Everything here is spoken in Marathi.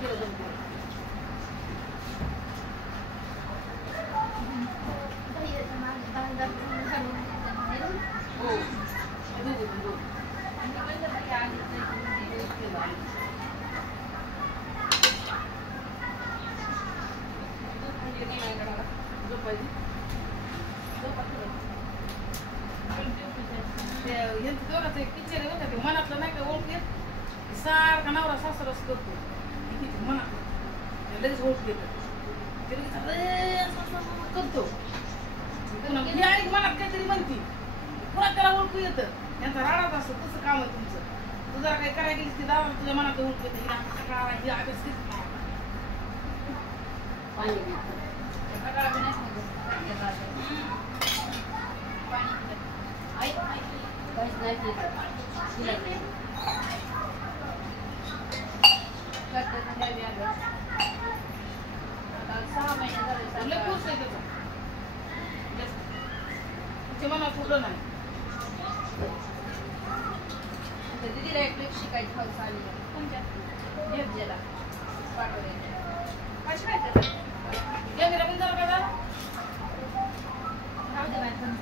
केलं जमते पिक्चर होता ते मनातलं नाही का ओळख येत सारखा नवरा सासरा करतो मनात लगेच ओळख येत करतो पुन्हा आई मनात काहीतरी म्हणती पुन्हा त्याला ओळखू येतं यांचा राडाच असतो तसं काम आहे तुमचं तू जरा काही करायला गेलीस की दादा तुझ्या मनात ओळखू येतं ही अभ्यास किती मना पुढं नाही दीदीला एक क्लिप शिकायची हौस आली कोणत्या जेला पाठवले कशी काय कॅमेरा पण जरा का राहू दे बाय पण